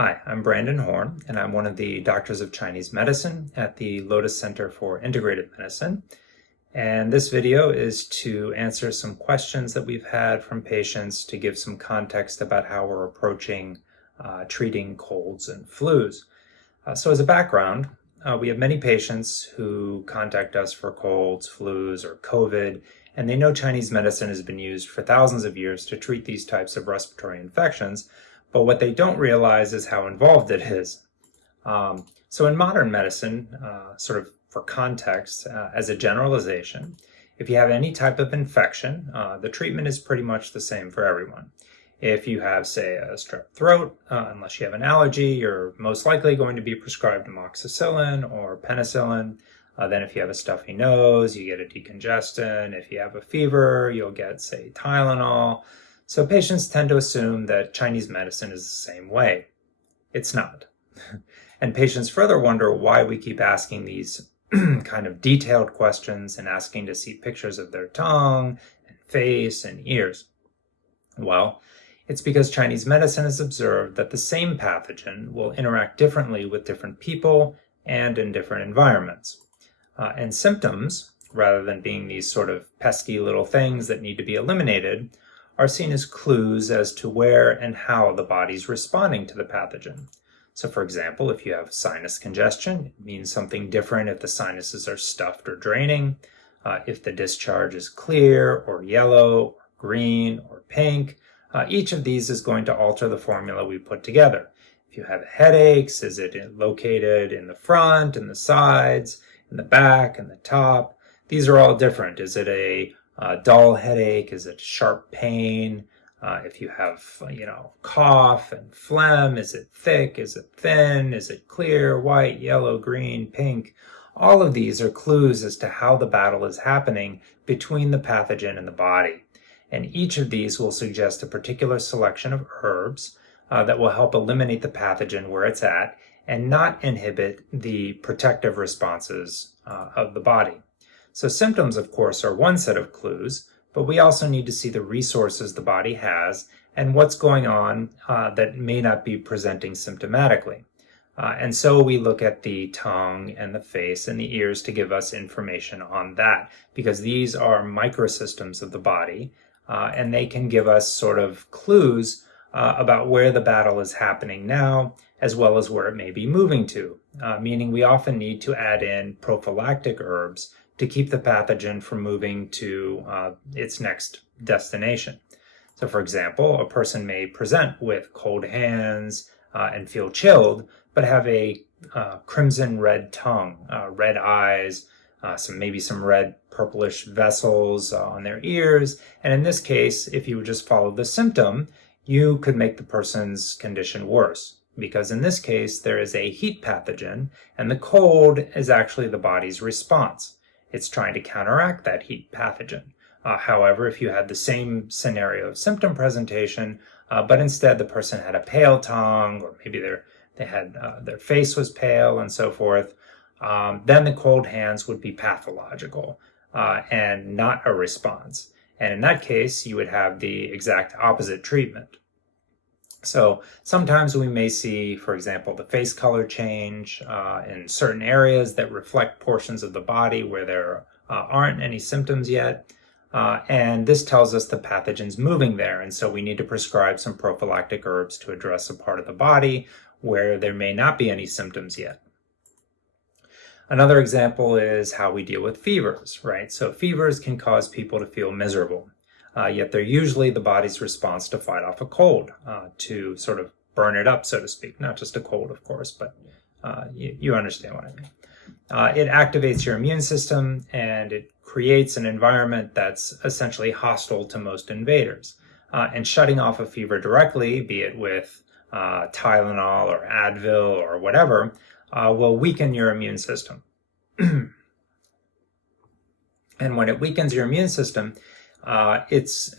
Hi, I'm Brandon Horn, and I'm one of the doctors of Chinese medicine at the Lotus Center for Integrative Medicine. And this video is to answer some questions that we've had from patients to give some context about how we're approaching treating colds and flus. So as a background, we have many patients who contact us for colds, flus, or COVID, and they know Chinese medicine has been used for thousands of years to treat these types of respiratory infections, but what they don't realize is how involved it is. So in modern medicine, sort of for context, as a generalization, if you have any type of infection, the treatment is pretty much the same for everyone. If you have, say, a strep throat, unless you have an allergy, you're most likely going to be prescribed amoxicillin or penicillin. Then if you have a stuffy nose, you get a decongestant. If you have a fever, you'll get, say, Tylenol. So patients tend to assume that Chinese medicine is the same way. It's not. And patients further wonder why we keep asking these kind of detailed questions and asking to see pictures of their tongue and face and ears. Well, it's because Chinese medicine has observed that the same pathogen will interact differently with different people and in different environments. And symptoms, rather than being these sort of pesky little things that need to be eliminated, are seen as clues as to where and how the body's responding to the pathogen. So for example, if you have sinus congestion, it means something different if the sinuses are stuffed or draining, if the discharge is clear or yellow, or green or pink. Each of these is going to alter the formula we put together. If you have headaches, is it located in the front, in the sides, in the back, in the top? These are all different. Is it a dull headache? Is it sharp pain? If you have, cough and phlegm, is it thick? Is it thin? Is it clear, white, yellow, green, pink? All of these are clues as to how the battle is happening between the pathogen and the body. And each of these will suggest a particular selection of herbs that will help eliminate the pathogen where it's at and not inhibit the protective responses of the body. So symptoms, of course, are one set of clues, but we also need to see the resources the body has and what's going on that may not be presenting symptomatically. And so we look at the tongue and the face and the ears to give us information on that, because these are microsystems of the body, and they can give us sort of clues about where the battle is happening now, as well as where it may be moving to, meaning we often need to add in prophylactic herbs to keep the pathogen from moving to its next destination. So for example, a person may present with cold hands and feel chilled, but have a crimson red tongue, red eyes, maybe some red purplish vessels on their ears. And in this case, if you would just follow the symptom, you could make the person's condition worse. Because in this case, there is a heat pathogen, and the cold is actually the body's response. It's trying to counteract that heat pathogen. However, if you had the same scenario of symptom presentation, but instead the person had a pale tongue, or maybe their face was pale and so forth, then the cold hands would be pathological and not a response. And in that case, you would have the exact opposite treatment. So sometimes we may see, for example, the face color change in certain areas that reflect portions of the body where there aren't any symptoms yet. And this tells us the pathogen's moving there. And so we need to prescribe some prophylactic herbs to address a part of the body where there may not be any symptoms yet. Another example is how we deal with fevers, right? So fevers can cause people to feel miserable. Yet they're usually the body's response to fight off a cold, to sort of burn it up, so to speak. Not just a cold, of course, but you understand what I mean. It activates your immune system, and it creates an environment that's essentially hostile to most invaders. And shutting off a fever directly, be it with Tylenol or Advil or whatever, will weaken your immune system. And when it weakens your immune system, it's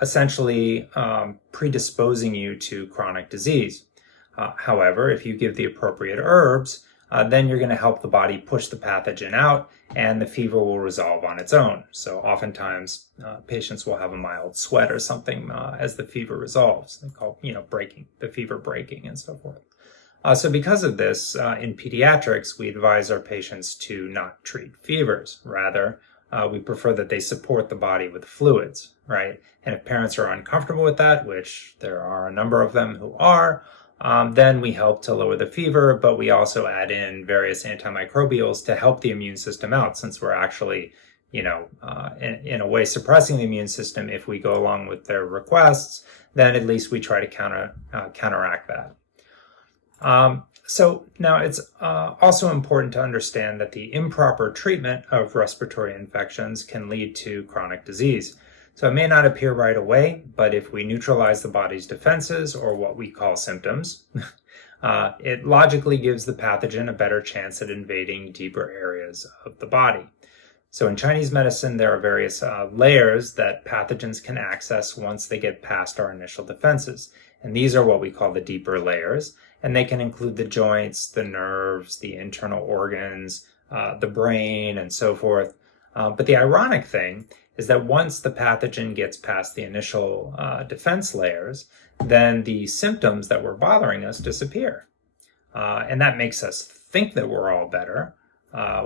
essentially predisposing you to chronic disease. However, if you give the appropriate herbs, then you're going to help the body push the pathogen out and the fever will resolve on its own. So oftentimes patients will have a mild sweat or something as the fever resolves. They call, breaking, the fever breaking and so forth. So because of this, in pediatrics, we advise our patients to not treat fevers. Rather, we prefer that they support the body with fluids, right? And if parents are uncomfortable with that, which there are a number of them who are, then we help to lower the fever, but we also add in various antimicrobials to help the immune system out, since we're actually, in a way suppressing the immune system. If we go along with their requests, then at least we try to counteract that. So now it's also important to understand that the improper treatment of respiratory infections can lead to chronic disease. So it may not appear right away, but if we neutralize the body's defenses, or what we call symptoms, it logically gives the pathogen a better chance at invading deeper areas of the body. So in Chinese medicine, there are various layers that pathogens can access once they get past our initial defenses. And these are what we call the deeper layers. And they can include the joints, the nerves, the internal organs, the brain, and so forth. But the ironic thing is that once the pathogen gets past the initial defense layers, then the symptoms that were bothering us disappear. And that makes us think that we're all better,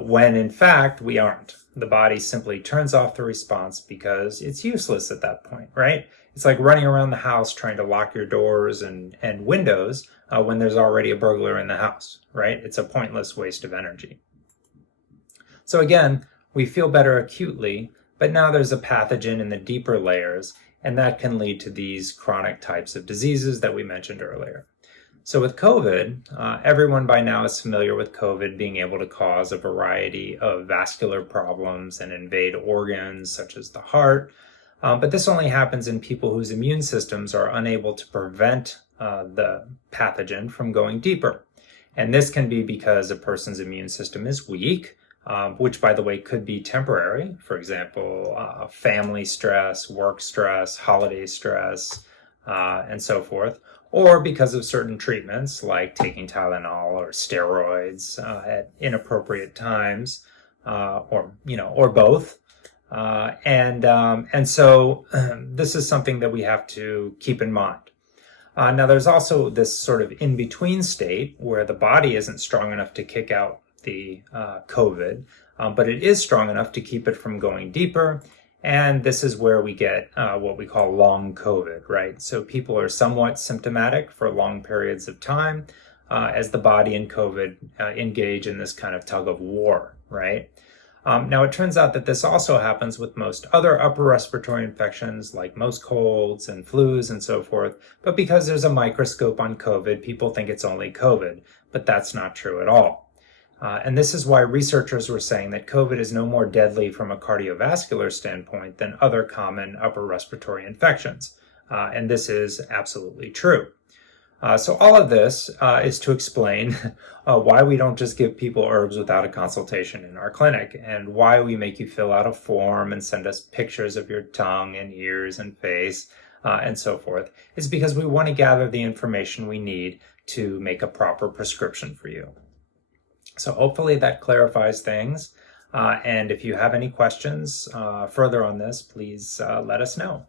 when in fact we aren't. The body simply turns off the response because it's useless at that point, right? It's like running around the house trying to lock your doors and windows when there's already a burglar in the house, right? It's a pointless waste of energy. So again, we feel better acutely, but now there's a pathogen in the deeper layers, and that can lead to these chronic types of diseases that we mentioned earlier. So with COVID, everyone by now is familiar with COVID being able to cause a variety of vascular problems and invade organs such as the heart. But this only happens in people whose immune systems are unable to prevent the pathogen from going deeper. And this can be because a person's immune system is weak, which, by the way, could be temporary. For example, family stress, work stress, holiday stress, and so forth. Or because of certain treatments like taking Tylenol or steroids at inappropriate times, or both. And so this is something that we have to keep in mind. Now, there's also this sort of in-between state where the body isn't strong enough to kick out the COVID, but it is strong enough to keep it from going deeper. And this is where we get what we call long COVID, right? So people are somewhat symptomatic for long periods of time as the body and COVID engage in this kind of tug of war, right? Now, it turns out that this also happens with most other upper respiratory infections, like most colds and flus and so forth. But because there's a microscope on COVID, people think it's only COVID, but that's not true at all. And this is why researchers were saying that COVID is no more deadly from a cardiovascular standpoint than other common upper respiratory infections. And this is absolutely true. So all of this is to explain why we don't just give people herbs without a consultation in our clinic, and why we make you fill out a form and send us pictures of your tongue and ears and face and so forth. It's because we want to gather the information we need to make a proper prescription for you. So hopefully that clarifies things. And if you have any questions further on this, please let us know.